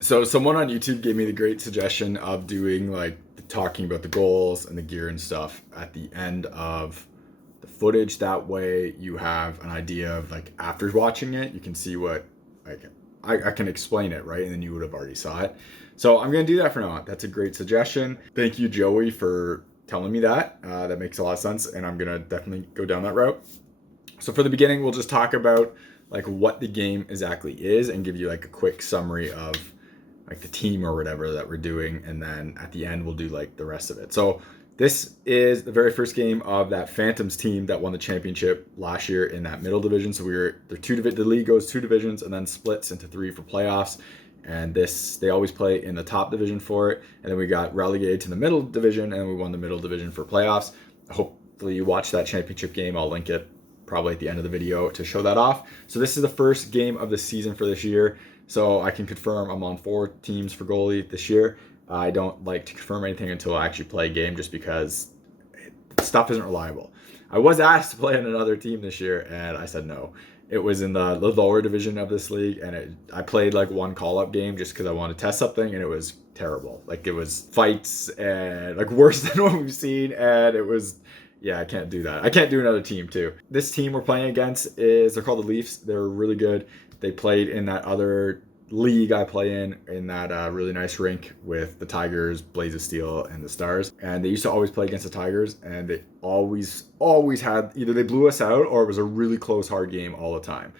So someone on YouTube gave me the great suggestion of doing like talking about the goals and the gear and stuff at the end of the footage. That way you have an idea of like after watching it, you can see what like I can explain it, right? And then you would have already saw it. So I'm gonna do that for now. That's a great suggestion. Thank you, Joey, for telling me that. That makes a lot of sense, and I'm gonna definitely go down that route. So for the beginning, we'll just talk about like what the game exactly is and give you like a quick summary of like the team or whatever that we're doing, and then at the end we'll do like the rest of it. So this is the very first game of that Phantoms team that won the championship last year in that middle division. So the league goes two divisions and then splits into three for playoffs. And they always play in the top division for it. And then we got relegated to the middle division, and we won the middle division for playoffs. Hopefully you watch that championship game. I'll link it probably at the end of the video to show that off. So this is the first game of the season for this year. So I can confirm I'm on 4 teams for goalie this year. I don't like to confirm anything until I actually play a game, just because stuff isn't reliable. I was asked to play on another team this year, and I said no. It was in the lower division of this league, and I played like one call-up game just because I wanted to test something, and it was terrible. Like, it was fights and like worse than what we've seen, and it was, yeah, I can't do that. I can't do another team too. This team we're playing against they're called the Leafs. They're really good. They played in that other league I play in that really nice rink with the Tigers, Blaze of Steel, and the Stars. And they used to always play against the Tigers, and they always had, either they blew us out or it was a really close, hard game all the time.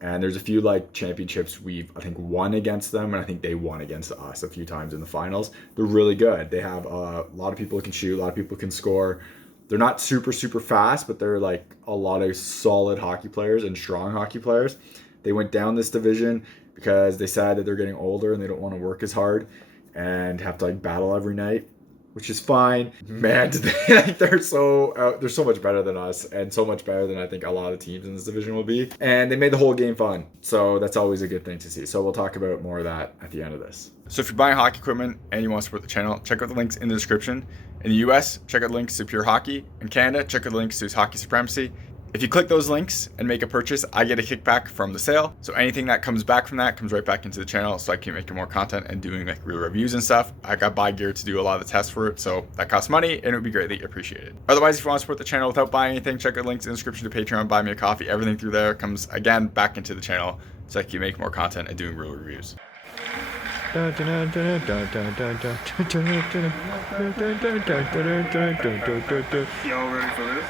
And there's a few like championships we've, I think, won against them, and I think they won against us a few times in the finals. They're really good. They have a lot of people who can shoot, a lot of people who can score. They're not super, super fast, but they're like a lot of solid hockey players and strong hockey players. They went down this division because they said that they're getting older and they don't want to work as hard and have to like battle every night, which is fine. Man, they're so much better than us, and so much better than I think a lot of teams in this division will be. And they made the whole game fun, so that's always a good thing to see. So we'll talk about more of that at the end of this. So if you're buying hockey equipment and you want to support the channel, check out the links in the description. In the US, check out the links to Pure Hockey. In Canada, check out the links to Hockey Supremacy. If you click those links and make a purchase, I get a kickback from the sale. So anything that comes back from that comes right back into the channel, so I keep making more content and doing like real reviews and stuff. I got buy gear to do a lot of the tests for it, so that costs money and it would be greatly appreciated. Otherwise, if you want to support the channel without buying anything, check out links in the description to Patreon, buy me a coffee. Everything through there comes again back into the channel, so I keep making more content and doing real reviews. Y'all ready for this?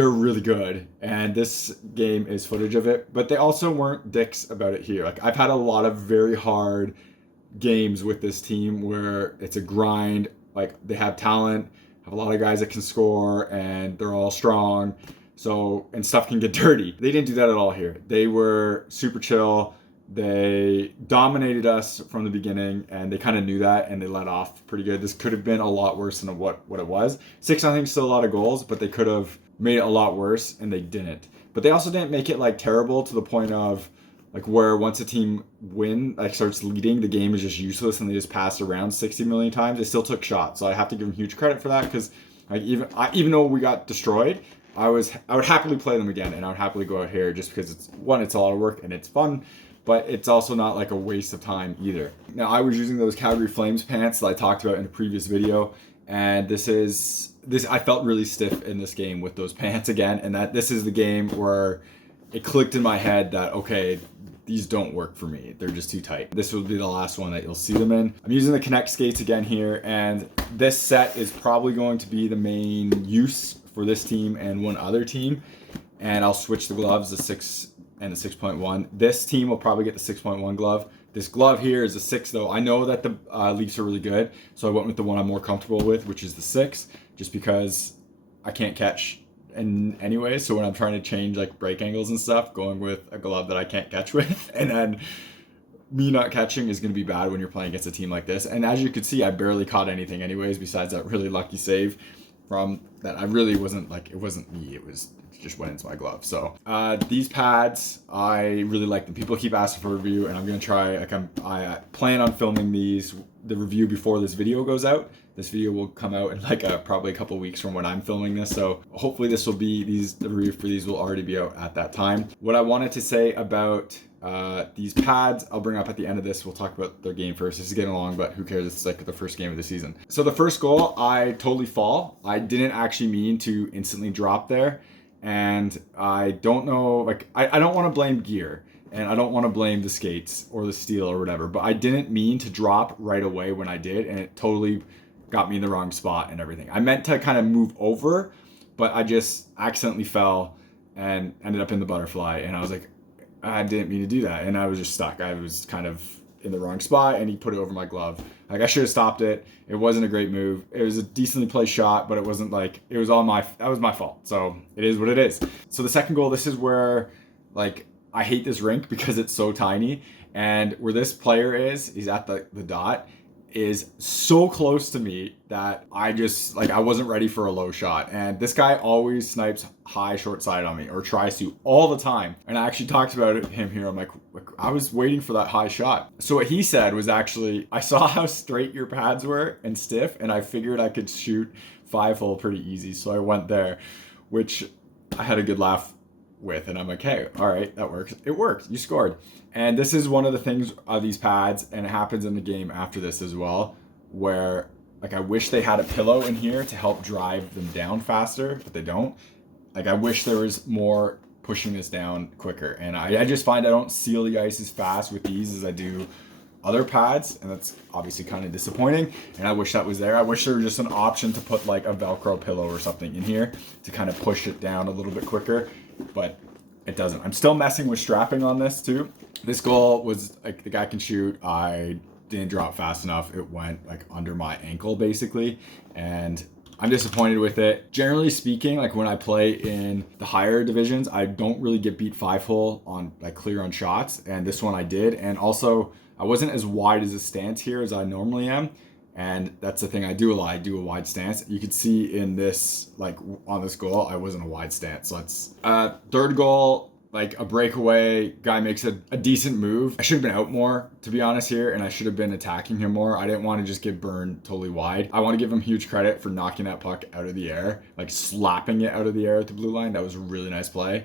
they're really good, and this game is footage of it. But they also weren't dicks about it here. Like I've had a lot of very hard games with this team where it's a grind. Like they have talent, have a lot of guys that can score, and they're all strong. So, and stuff can get dirty. They didn't do that at all here. They were super chill. They dominated us from the beginning, and they kind of knew that, and they let off pretty good. This could have been a lot worse than what it was. 6-0 is still a lot of goals, but they could have made it a lot worse, and they didn't. But they also didn't make it like terrible to the point of like where once a team starts leading, the game is just useless and they just pass around 60 million times. They still took shots, so I have to give them huge credit for that because like even though we got destroyed, I would happily play them again, and I would happily go out here just because it's a lot of work and it's fun. But it's also not like a waste of time either. Now, I was using those Calgary Flames pants that I talked about in a previous video, and this I felt really stiff in this game with those pants again, and that this is the game where it clicked in my head that, okay, these don't work for me. They're just too tight. This will be the last one that you'll see them in. I'm using the Konekt skates again here, and this set is probably going to be the main use for this team and one other team, and I'll switch the gloves, the 6 and the 6.1. This team will probably get the 6.1 glove. This glove here is a 6 though. I know that the Leafs are really good, so I went with the one I'm more comfortable with, which is the 6, just because I can't catch in anyway. So when I'm trying to change like break angles and stuff, going with a glove that I can't catch with, and then me not catching is going to be bad when you're playing against a team like this. And as you could see, I barely caught anything anyways, besides that really lucky save from that. I really wasn't like, it wasn't me, it just went into my glove. So these pads, I really like them. People keep asking for a review, and I'm gonna try. Like I plan on filming the review before this video goes out. This video will come out in like probably a couple weeks from when I'm filming this. So hopefully this will be the review for these will already be out at that time. What I wanted to say about these pads, I'll bring up at the end of this. We'll talk about their game first. This is getting long, but who cares? It's like the first game of the season. So the first goal, I totally fall. I didn't actually mean to instantly drop there. And I don't know, like, I don't want to blame gear, and I don't want to blame the skates or the steel or whatever, but I didn't mean to drop right away when I did, and it totally got me in the wrong spot and everything. I meant to kind of move over, but I just accidentally fell and ended up in the butterfly, and I was like, I didn't mean to do that, and I was just stuck. I was kind of in the wrong spot, and he put it over my glove. Like, I should have stopped it. It wasn't a great move. It was a decently placed shot, but it wasn't like, that was my fault. So it is what it is. So the second goal, this is where, like, I hate this rink because it's so tiny, and where this player is, he's at the dot, is so close to me that I just, like, I wasn't ready for a low shot. And this guy always snipes high short side on me, or tries to all the time. And I actually talked about him here. I'm like, I was waiting for that high shot. So what he said was actually, I saw how straight your pads were and stiff, and I figured I could shoot 5-hole pretty easy. So I went there, which I had a good laugh with, and I'm like, hey, all right, that works. It worked. You scored. And this is one of the things of these pads, and it happens in the game after this as well, where, like, I wish they had a pillow in here to help drive them down faster, but they don't. Like, I wish there was more pushing this down quicker. And I just find I don't seal the ice as fast with these as I do other pads, and that's obviously kind of disappointing, and I wish that was there. I wish there was just an option to put like a Velcro pillow or something in here to kind of push it down a little bit quicker, but it doesn't. I'm still messing with strapping on this too. This goal was like, the guy can shoot. I didn't drop fast enough. It went like under my ankle basically, and I'm disappointed with it. Generally speaking, like when I play in the higher divisions, I don't really get beat 5-hole on like clear on shots, and this one I did. And also I wasn't as wide as a stance here as I normally am, and that's the thing I do a lot. I do a wide stance. You could see in this, like on this goal, I wasn't a wide stance. So that's third goal, like a breakaway, guy makes a decent move. I should have been out more, to be honest here, and I should have been attacking him more. I didn't want to just get burned totally wide. I want to give him huge credit for knocking that puck out of the air, like slapping it out of the air at the blue line. That was a really nice play,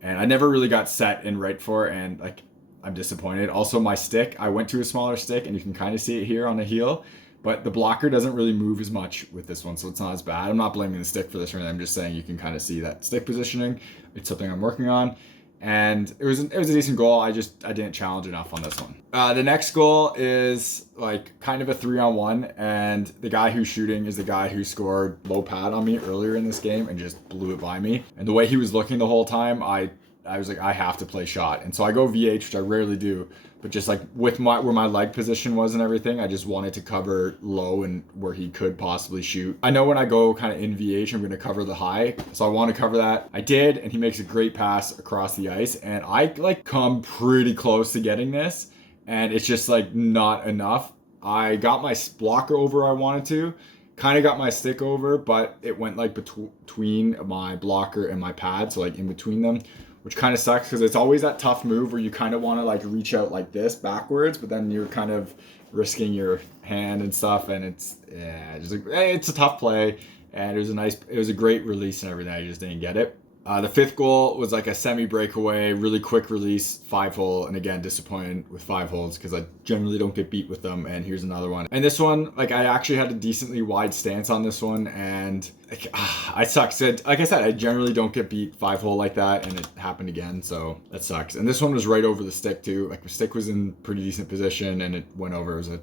and I never really got set and right for it, and like, I'm disappointed. Also, my stick, I went to a smaller stick, and you can kind of see it here on the heel, but the blocker doesn't really move as much with this one, so it's not as bad. I'm not blaming the stick for this or anything. I'm just saying you can kind of see that stick positioning. It's something I'm working on. And it was a decent goal. I didn't challenge enough on this one. The next goal is like kind of a 3-on-1, and the guy who's shooting is the guy who scored low pad on me earlier in this game and just blew it by me. And the way he was looking the whole time, I was like, I have to play shot. And so I go VH, which I rarely do, but just like with where my leg position was and everything, I just wanted to cover low and where he could possibly shoot. I know when I go kind of in VH, I'm going to cover the high. So I want to cover that. I did, and he makes a great pass across the ice. And I like come pretty close to getting this, and it's just like not enough. I got my blocker over I wanted to, kind of got my stick over, but it went like between my blocker and my pad. So like in between them, which kind of sucks because it's always that tough move where you kind of want to like reach out like this backwards, but then you're kind of risking your hand and stuff, and it's it's a tough play, and it was a great release and everything. I just didn't get it. The fifth goal was like a semi breakaway, really quick release, 5-hole, and again disappointed with 5-holes because I generally don't get beat with them. And here's another one. And this one, like I actually had a decently wide stance on this one, and like, I suck. So, like I said, I generally don't get beat 5-hole like that, and it happened again, so that sucks. And this one was right over the stick too. Like the stick was in pretty decent position, and it went over. It was a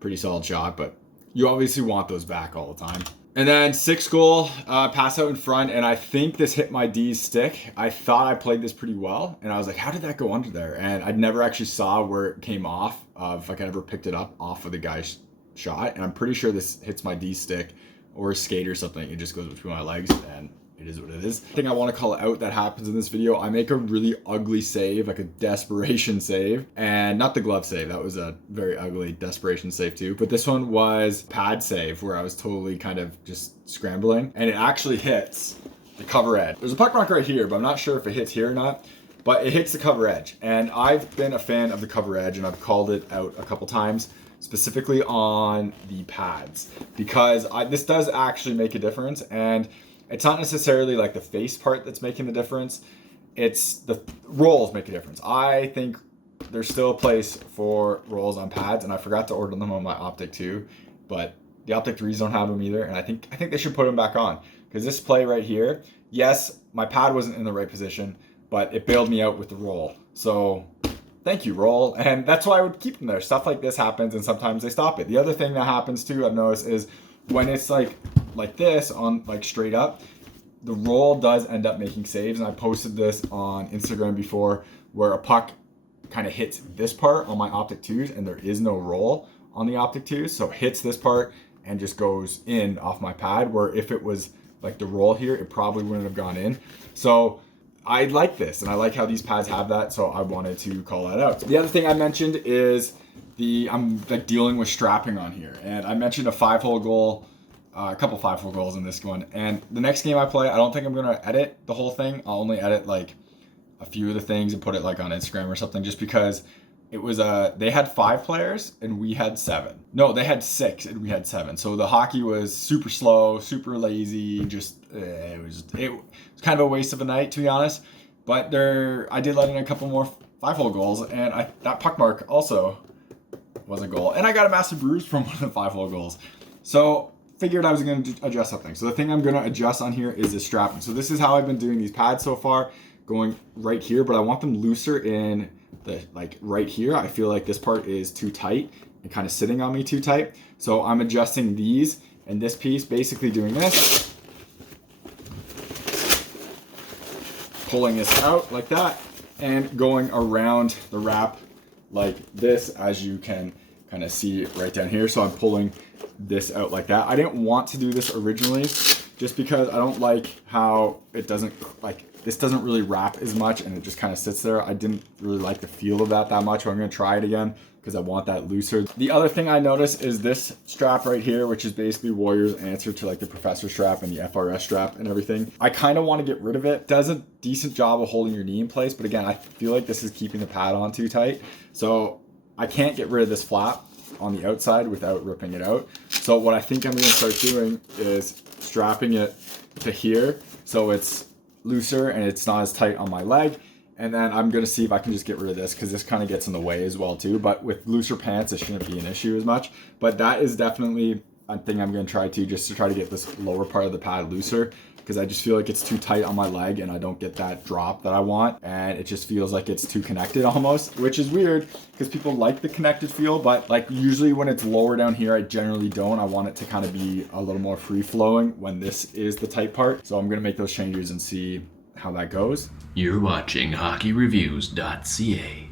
pretty solid shot, but you obviously want those back all the time. And then sixth goal, pass out in front, and I think this hit my D's stick. I thought I played this pretty well, and I was like, how did that go under there? And I never actually saw where it came off, if I ever picked it up off of the guy's shot. And I'm pretty sure this hits my D stick or a skate or something. It just goes between my legs, and it is what it is. The thing I want to call out that happens in this video, I make a really ugly save, like a desperation save, and not the glove save. That was a very ugly desperation save too. But this one was pad save where I was totally kind of just scrambling, and it actually hits the cover edge. There's a puck mark right here, but I'm not sure if it hits here or not. But it hits the cover edge, and I've been a fan of the cover edge, and I've called it out a couple times, specifically on the pads, because this does actually make a difference. And it's not necessarily like the face part that's making the difference. It's the rolls make a difference. I think there's still a place for rolls on pads, and I forgot to order them on my Optic 2, but the Optic 3s don't have them either, and I think they should put them back on, because this play right here, yes, my pad wasn't in the right position, but it bailed me out with the roll. So thank you, roll. And that's why I would keep them there. Stuff like this happens, and sometimes they stop it. The other thing that happens too, I've noticed, is when it's like this on like straight up, the roll does end up making saves. And I posted this on Instagram before, where a puck kind of hits this part on my Optic 2s, and there is no roll on the Optic 2s, so it hits this part and just goes in off my pad, where if it was like the roll here, it probably wouldn't have gone in. So I like this, and I like how these pads have that, so I wanted to call that out. The other thing I mentioned is I'm like dealing with strapping on here, and I mentioned a 5-hole goal, a couple 5-hole goals in this one. And the next game I play, I don't think I'm gonna edit the whole thing. I'll only edit like a few of the things and put it like on Instagram or something, just because it was they had 5 players and we had 7. No, they had 6 and we had 7. So the hockey was super slow, super lazy. Just it was kind of a waste of a night, to be honest. But I did let in a couple more 5-hole goals, and that puck mark also was a goal. And I got a massive bruise from one of the 5-hole goals. So figured I was going to adjust something. So the thing I'm going to adjust on here is the strapping. So this is how I've been doing these pads so far, going right here, but I want them looser in the like right here. I feel like this part is too tight and kind of sitting on me too tight. So I'm adjusting these, and this piece basically doing this, pulling this out like that, and going around the wrap like this, as you can kind of see right down here. So I'm pulling this out like that. I didn't want to do this originally, just because I don't like how it doesn't, like this doesn't really wrap as much, and it just kind of sits there. I didn't really like the feel of that much, but I'm going to try it again because I want that looser. The other thing I noticed is this strap right here, which is basically Warrior's answer to like the Professor strap and the FRS strap and everything. I kind of want to get rid of it. It does a decent job of holding your knee in place, but again, I feel like this is keeping the pad on too tight. So I can't get rid of this flap on the outside without ripping it out. So what I think I'm going to start doing is strapping it to here so it's looser and it's not as tight on my leg. And then I'm going to see if I can just get rid of this, because this kind of gets in the way as well too. But with looser pants, it shouldn't be an issue as much. But that is definitely thing I'm gonna try to, just to try to get this lower part of the pad looser, because I just feel like it's too tight on my leg and I don't get that drop that I want, and it just feels like it's too connected almost, which is weird because people like the connected feel, but like usually when it's lower down here, I generally don't. I want it to kind of be a little more free flowing when this is the tight part. So I'm gonna make those changes and see how that goes. You're watching HockeyReviews.ca.